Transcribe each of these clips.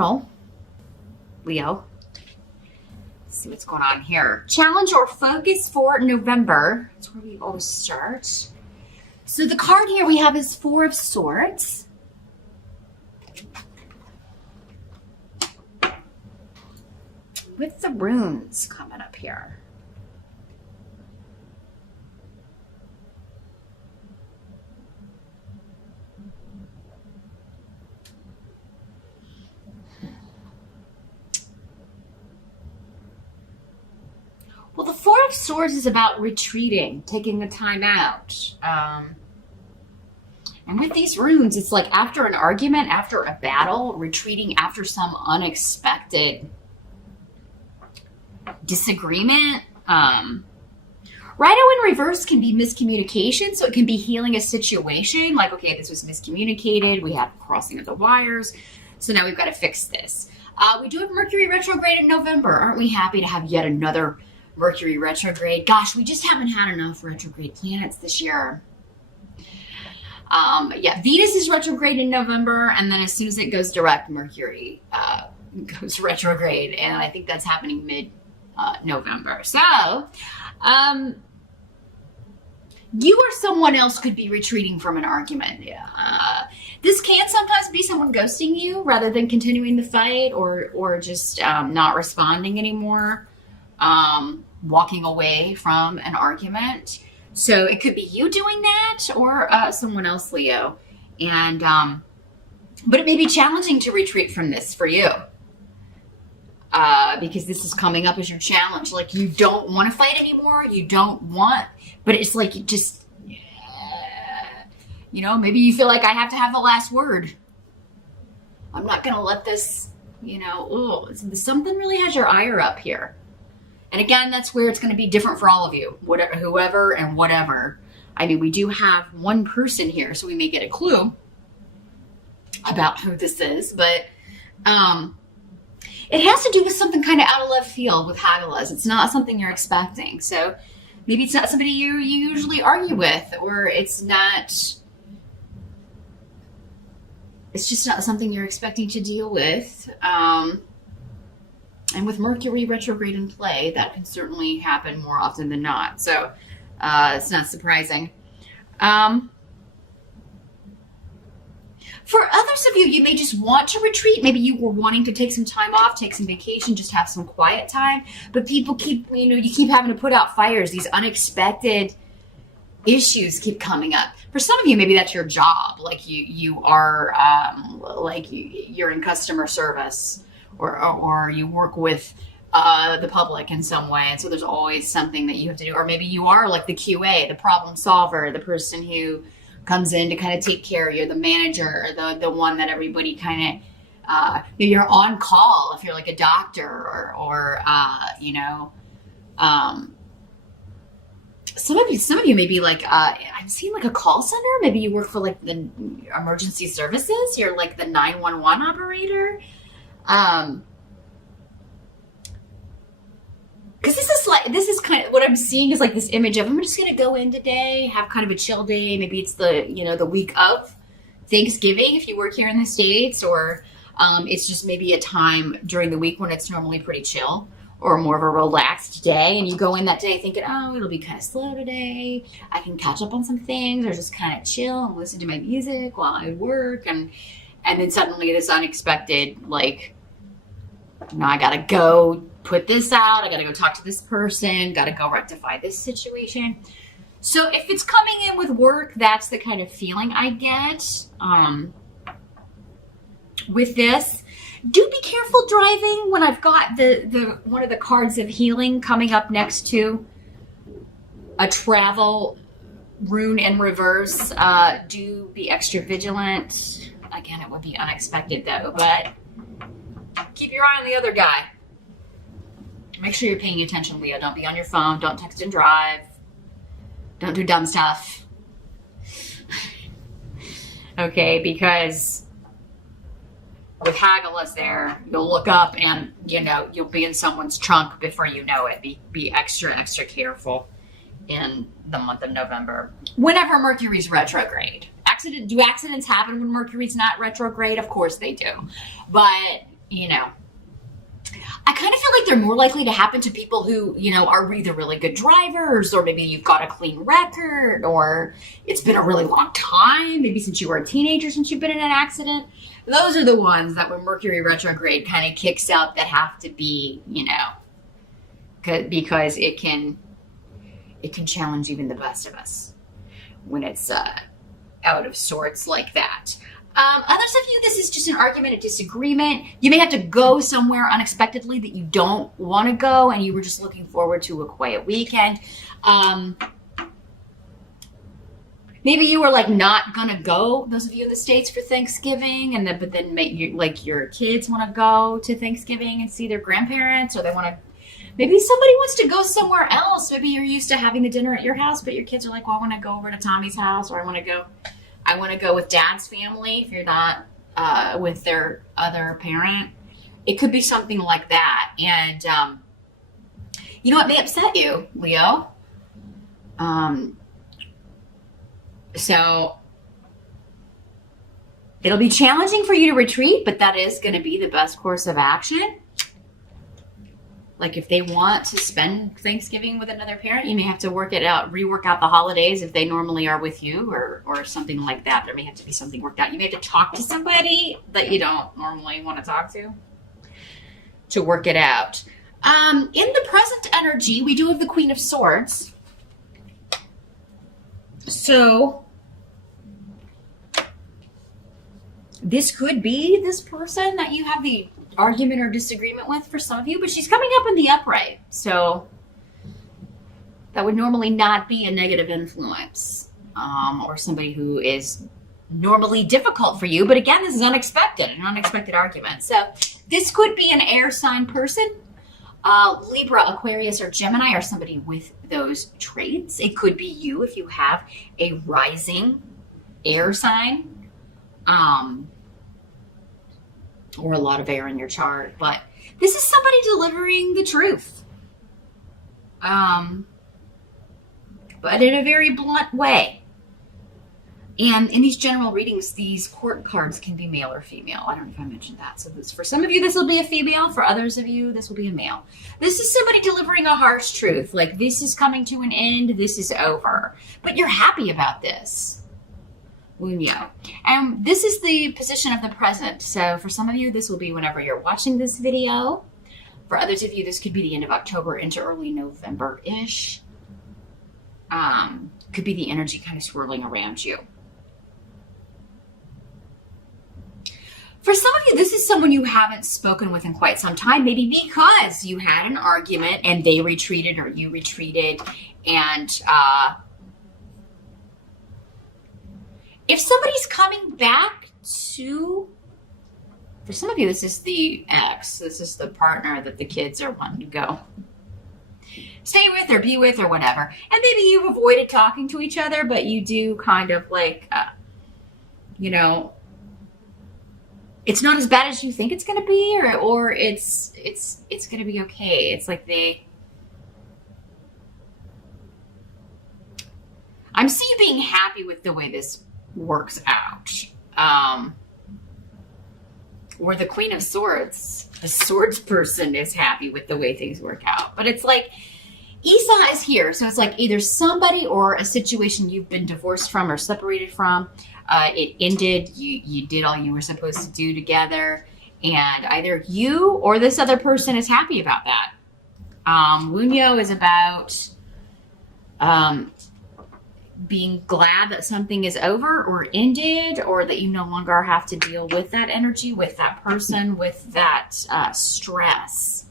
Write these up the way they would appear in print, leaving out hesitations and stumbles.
general, Leo, let's see what's going on here. Challenge or focus for November. That's where we always start. So the card here we have is Four of Swords. With the runes coming up here. Well, the Four of Swords is about retreating, taking a time out. And with these runes, it's like after an argument, after a battle, retreating after some unexpected disagreement. Rhino in reverse can be miscommunication, so it can be healing a situation. Like, okay, this was miscommunicated. We have crossing of the wires. So now we've got to fix this. We do have Mercury retrograde in November. Aren't we happy to have yet another Mercury retrograde? Gosh, we just haven't had enough retrograde planets this year. Yeah, Venus is retrograde in November, and then as soon as it goes direct, Mercury goes retrograde, and I think that's happening mid-November. So, you or someone else could be retreating from an argument. This can sometimes be someone ghosting you rather than continuing the fight, or just not responding anymore, walking away from an argument. So it could be you doing that or someone else, Leo. And but it may be challenging to retreat from this for you. Because this is coming up as your challenge. Like, you don't want to fight anymore. You don't want, but it's like you just, maybe you feel like I have to have the last word. I'm not going to let this, something really has your ire up here. And again, that's where it's going to be different for all of you, whoever and whatever. I mean, we do have one person here, so we may get a clue about who this is, but it has to do with something kind of out of left field with Hagalaz. It's not something you're expecting. So maybe it's not somebody you usually argue with, or it's just not something you're expecting to deal with. And with Mercury retrograde in play, that can certainly happen more often than not. So it's not surprising. For others of you, you may just want to retreat. Maybe you were wanting to take some time off, take some vacation, just have some quiet time. But people keep, you keep having to put out fires. These unexpected issues keep coming up. For some of you, maybe that's your job. Like you are, you're in customer service. Or you work with the public in some way, and so there's always something that you have to do. Or maybe you are like the QA, the problem solver, the person who comes in to kind of take care of you, the manager, the one that everybody kind of, you're on call if you're like a doctor or some of you may be like, I'm seeing like a call center. Maybe you work for like the emergency services. You're like the 911 operator. Because this is kind of what I'm seeing is like this image of, I'm just going to go in today, have kind of a chill day. Maybe it's the week of Thanksgiving if you work here in the States, or it's just maybe a time during the week when it's normally pretty chill or more of a relaxed day. And you go in that day thinking, oh, it'll be kind of slow today. I can catch up on some things or just kind of chill and listen to my music while I work. And then suddenly this unexpected, I got to go put this out. I got to go talk to this person. Got to go rectify this situation. So if it's coming in with work, that's the kind of feeling I get with this. Do be careful driving when I've got the one of the cards of healing coming up next to a travel rune in reverse. Do be extra vigilant. Again, it would be unexpected though, but keep your eye on the other guy. Make sure you're paying attention, Leo. Don't be on your phone. Don't text and drive. Don't do dumb stuff. Okay, because with Hagalaz there, you'll look up and, you'll be in someone's trunk before you know it. Be extra, extra careful in the month of November. Whenever Mercury's retrograde. Do accidents happen when Mercury's not retrograde? Of course they do. But you know, I kind of feel like they're more likely to happen to people who, are either really good drivers, or maybe you've got a clean record, or it's been a really long time, maybe since you were a teenager, since you've been in an accident. Those are the ones that when Mercury retrograde kind of kicks out that have to be, because it can challenge even the best of us when it's out of sorts like that. Others of you, this is just an argument, a disagreement. You may have to go somewhere unexpectedly that you don't want to go, and you were just looking forward to a quiet weekend. Maybe you were like not gonna go. Those of you in the States for Thanksgiving, but then your kids want to go to Thanksgiving and see their grandparents, or they want to. Maybe somebody wants to go somewhere else. Maybe you're used to having the dinner at your house, but your kids are like, well, I want to go over to Tommy's house, or I want to go with Dad's family if you're not with their other parent. It could be something like that. And, it may upset you, Leo. So it'll be challenging for you to retreat, but that is going to be the best course of action. Like if they want to spend Thanksgiving with another parent, you may have to rework out the holidays if they normally are with you, or something like that. There may have to be something worked out. You may have to talk to somebody that you don't normally want to talk to work it out. In the present energy, we do have the Queen of Swords. So this could be this person that you have the argument or disagreement with for some of you, but she's coming up in the upright. So that would normally not be a negative influence, or somebody who is normally difficult for you. But again, this is an unexpected argument. So this could be an air sign person. Libra, Aquarius, or Gemini, or somebody with those traits. It could be you if you have a rising air sign, or a lot of air in your chart. But this is somebody delivering the truth, but in a very blunt way. And in these general readings, these court cards can be male or female. I don't know if I mentioned that. So for some of you, this will be a female. For others of you, this will be a male. This is somebody delivering a harsh truth. Like, this is coming to an end. This is over. But you're happy about this. Wunyo. And this is the position of the present. So for some of you, this will be whenever you're watching this video. For others of you, this could be the end of October into early November-ish. Could be the energy kind of swirling around you. For some of you, this is someone you haven't spoken with in quite some time, maybe because you had an argument and they retreated or you retreated. And if somebody's coming back for some of you, this is the ex. This is the partner that the kids are wanting to go stay with or be with or whatever. And maybe you've avoided talking to each other, but you do kind of like, it's not as bad as you think it's going to be, or it's going to be okay. It's like I'm seeing you being happy with the way this works out. Or the Queen of Swords, the swords person, is happy with the way things work out. But it's like, Isa is here. So it's like either somebody or a situation you've been divorced from or separated from. It ended. You did all you were supposed to do together. And either you or this other person is happy about that. Wunyo is about being glad that something is over or ended, or that you no longer have to deal with that energy, with that person, with that stress.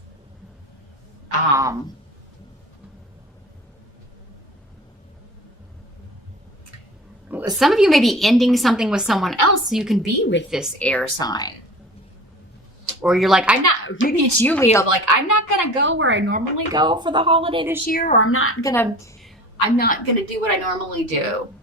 Some of you may be ending something with someone else so you can be with this air sign. Or you're like, maybe it's you, Leo, like, I'm not going to go where I normally go for the holiday this year, or I'm not going to do what I normally do.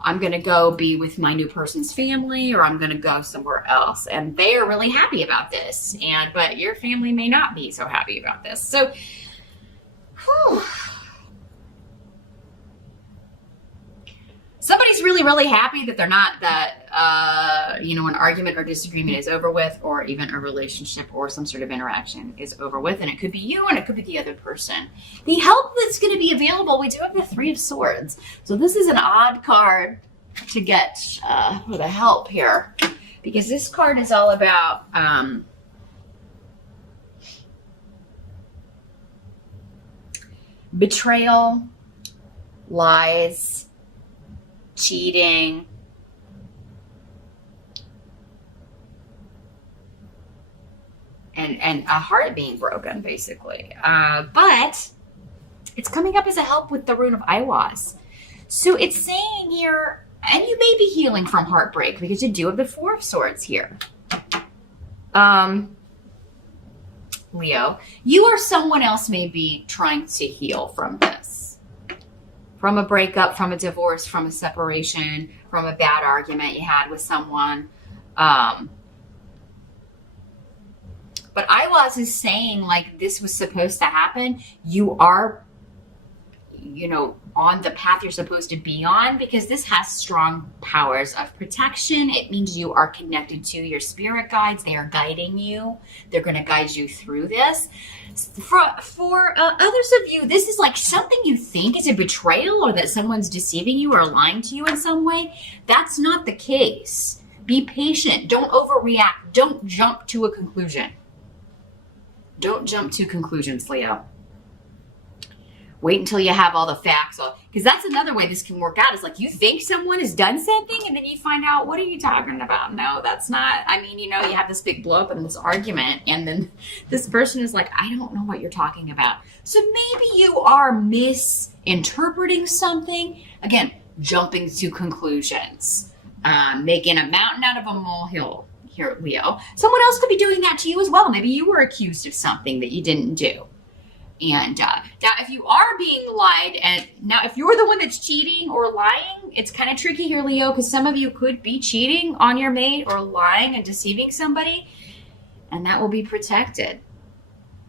I'm going to go be with my new person's family, or I'm going to go somewhere else. And they are really happy about this. But your family may not be so happy about this. So, Somebody's really, really happy that they're not that, an argument or disagreement is over with, or even a relationship or some sort of interaction is over with. And it could be you and it could be the other person. The help that's going to be available, we do have the Three of Swords. So this is an odd card to get for the help here, because this card is all about betrayal, lies, cheating, and a heart being broken, basically. But it's coming up as a help with the rune of Aiwass. So it's saying here, and you may be healing from heartbreak because you do have the Four of Swords here. Leo, you or someone else may be trying to heal from this. From a breakup, from a divorce, from a separation, from a bad argument you had with someone. But Aiwass is saying, like, this was supposed to happen. You are, on the path you're supposed to be on, because this has strong powers of protection. It means you are connected to your spirit guides. They are guiding you. They're going to guide you through this. For others of you, this is like something you think is a betrayal, or that someone's deceiving you or lying to you in some way. That's not the case. Be patient. Don't overreact. Don't jump to a conclusion. Don't jump to conclusions, Leo. Wait until you have all the facts. Because that's another way this can work out. Is like you think someone has done something and then you find out, what are you talking about? No, that's not. I mean, you have this big blow up in this argument, and then this person is like, I don't know what you're talking about. So maybe you are misinterpreting something. Again, jumping to conclusions. Making a mountain out of a molehill here, Leo. Someone else could be doing that to you as well. Maybe you were accused of something that you didn't do. And now if you are being lied at, now if you're the one that's cheating or lying, it's kind of tricky here, Leo, because some of you could be cheating on your mate or lying and deceiving somebody, and that will be protected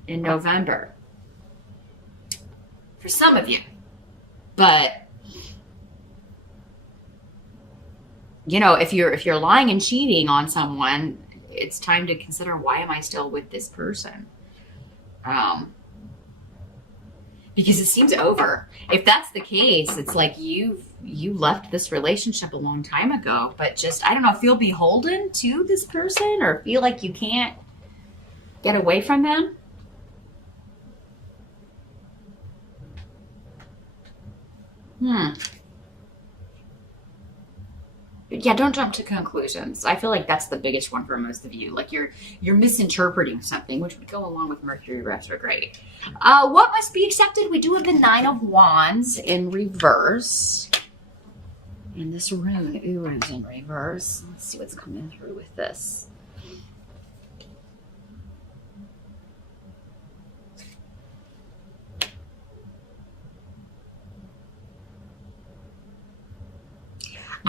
in November for some of you. But if you're lying and cheating on someone, it's time to consider, why am I still with this person? Because it seems over. If that's the case, it's like you left this relationship a long time ago, but just, I don't know, feel beholden to this person, or feel like you can't get away from them. But yeah, don't jump to conclusions. I feel like that's the biggest one for most of you. Like you're misinterpreting something, which would go along with Mercury retrograde. What must be accepted? We do have the Nine of Wands in reverse. And this rune is in reverse. Let's see what's coming through with this.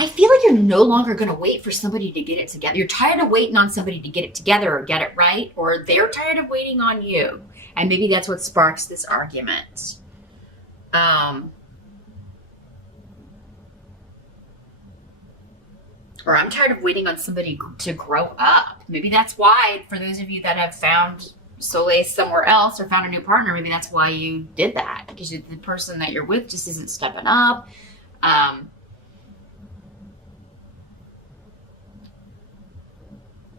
I feel like you're no longer going to wait for somebody to get it together. You're tired of waiting on somebody to get it together or get it right, or they're tired of waiting on you. And maybe that's what sparks this argument. Or I'm tired of waiting on somebody to grow up. Maybe that's why, for those of you that have found solace somewhere else or found a new partner, maybe that's why you did that. Because the person that you're with just isn't stepping up.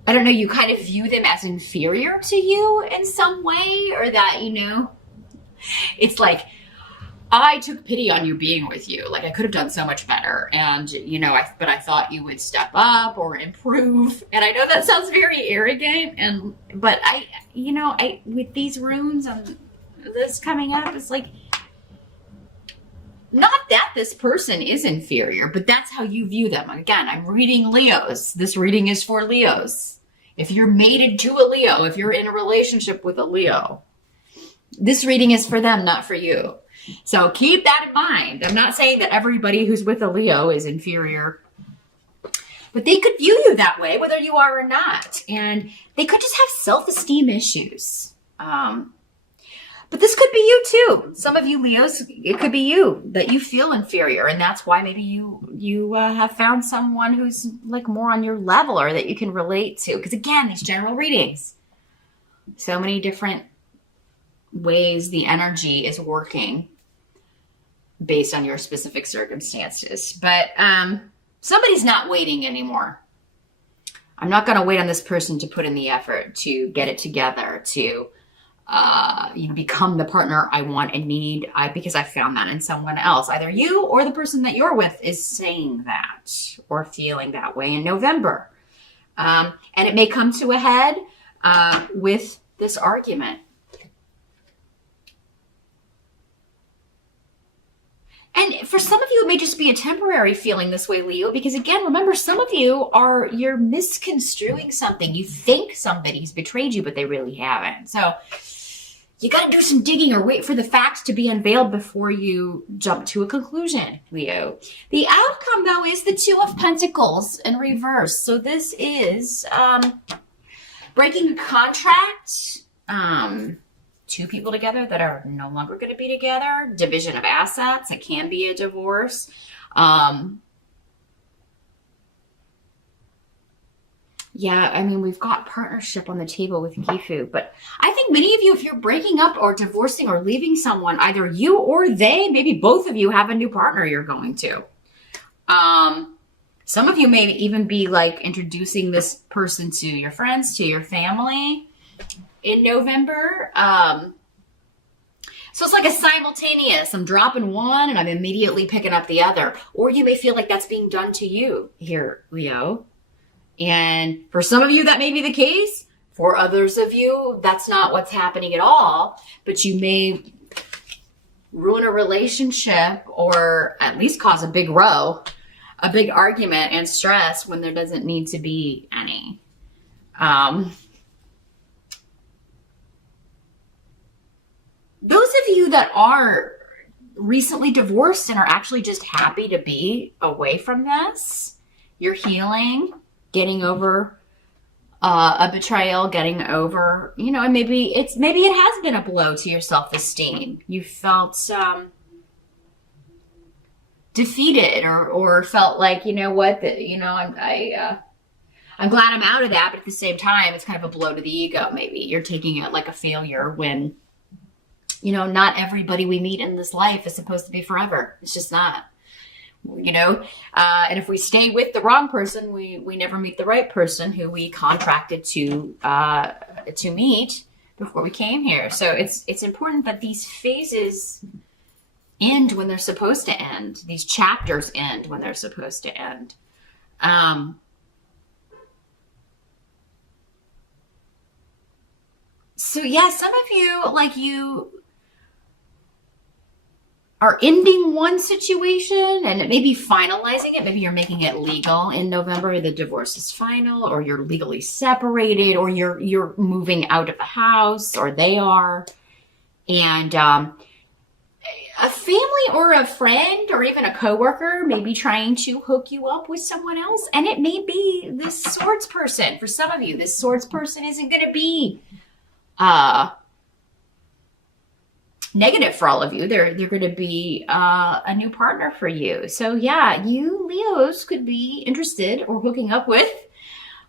I don't know, you kind of view them as inferior to you in some way, or that, it's like, I took pity on you being with you. Like, I could have done so much better. And, but I thought you would step up or improve. And I know that sounds very arrogant. But with these runes and this coming up, it's like, not that this person is inferior, but that's how you view them. Again, I'm reading Leos. This reading is for Leos. If you're mated to a Leo, if you're in a relationship with a Leo, this reading is for them, not for you. So keep that in mind. I'm not saying that everybody who's with a Leo is inferior, but they could view you that way, whether you are or not. And they could just have self-esteem issues. But this could be you too. Some of you Leos, it could be you that you feel inferior, and that's why maybe you have found someone who's like more on your level or that you can relate to. Because again, these general readings, so many different ways the energy is working based on your specific circumstances. But somebody's not waiting anymore. I'm not going to wait on this person to put in the effort to get it together, to become the partner I want and need, because I found that in someone else. Either you or the person that you're with is saying that or feeling that way in November. And it may come to a head with this argument. And for some of you, it may just be a temporary feeling this way, Leo, because again, remember, some of you you're misconstruing something. You think somebody's betrayed you, but they really haven't. So you got to do some digging or wait for the facts to be unveiled before you jump to a conclusion, Leo. The outcome, though, is the Two of Pentacles in reverse. So this is breaking a contract, two people together that are no longer going to be together, division of assets. It can be a divorce. Yeah, I mean, we've got partnership on the table with Gifu, but I think many of you, if you're breaking up or divorcing or leaving someone, either you or they, maybe both of you have a new partner you're going to. Some of you may even be like introducing this person to your friends, to your family in November. So it's like a simultaneous, I'm dropping one and I'm immediately picking up the other. Or you may feel like that's being done to you here, Leo. And for some of you, that may be the case. For others of you, that's not what's happening at all. But you may ruin a relationship or at least cause a big row, a big argument and stress when there doesn't need to be any. Those of you that are recently divorced and are actually just happy to be away from this, you're healing, getting over a betrayal, getting over, and maybe it has been a blow to your self-esteem. You felt defeated or felt like, I'm glad I'm out of that, but at the same time, it's kind of a blow to the ego. Maybe you're taking it like a failure when, not everybody we meet in this life is supposed to be forever. It's just not. And if we stay with the wrong person, we never meet the right person who we contracted to meet before we came here. So it's important that these phases end when they're supposed to end. These chapters end when they're supposed to end. So yeah, some of you, are ending one situation and maybe finalizing it. Maybe you're making it legal in November. The divorce is final, or you're legally separated, or you're moving out of the house, or they are. And a family or a friend or even a coworker may be trying to hook you up with someone else. And it may be this swords person. For some of you, this swords person isn't going to be negative for all of you. They're going to be a new partner for you. So yeah, you Leos could be interested or hooking up with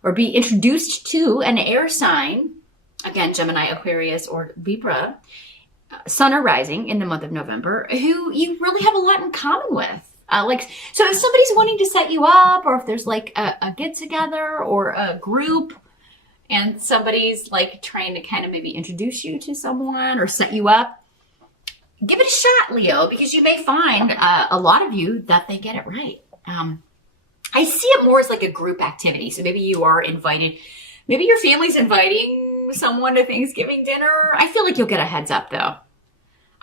or be introduced to an air sign. Again, Gemini, Aquarius, or Libra, sun or rising in the month of November, who you really have a lot in common with. So if somebody's wanting to set you up, or if there's like a get together or a group and somebody's like trying to kind of maybe introduce you to someone or set you up, give it a shot, Leo, because you may find a lot of you that they get it right. I see it more as like a group activity. So maybe you are invited, maybe your family's inviting someone to Thanksgiving dinner. I feel like you'll get a heads up though.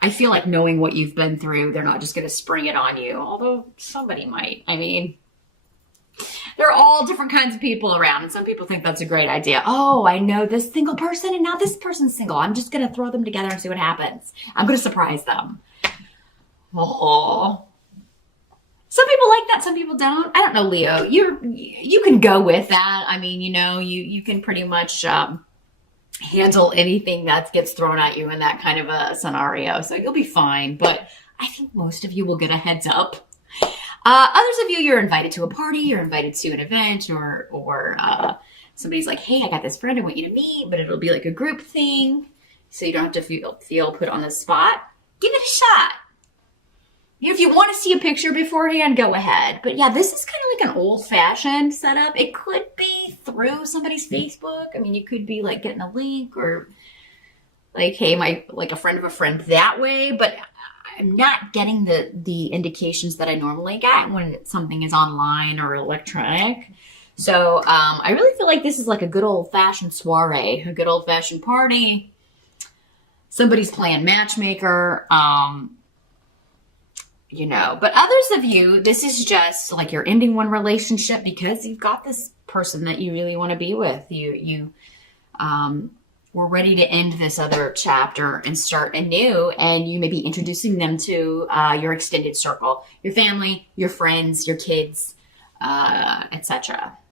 I feel like knowing what you've been through, they're not just going to spring it on you, although somebody might. I mean, there are all different kinds of people around, and some people think that's a great idea. Oh, I know this single person, and now this person's single. I'm just going to throw them together and see what happens. I'm going to surprise them. Oh. Some people like that, some people don't. I don't know, Leo. You can go with that. I mean, you can pretty much handle anything that gets thrown at you in that kind of a scenario. So you'll be fine. But I think most of you will get a heads up. Others of you, you're invited to a party, you're invited to an event, or somebody's like, hey, I got this friend I want you to meet, but it'll be like a group thing. So you don't have to feel put on the spot. Give it a shot. If you want to see a picture beforehand, go ahead. But yeah, this is kind of like an old-fashioned setup. It could be through somebody's Facebook. I mean, you could be like getting a link or like, hey, like a friend of a friend that way. But I'm not getting the indications that I normally get when something is online or electronic. So I really feel like this is like a good old-fashioned soiree, a good old-fashioned party. Somebody's playing matchmaker. You know, but others of you, this is just like you're ending one relationship because you've got this person that you really want to be with. You were ready to end this other chapter and start anew, and you may be introducing them to your extended circle, your family, your friends, your kids, etc.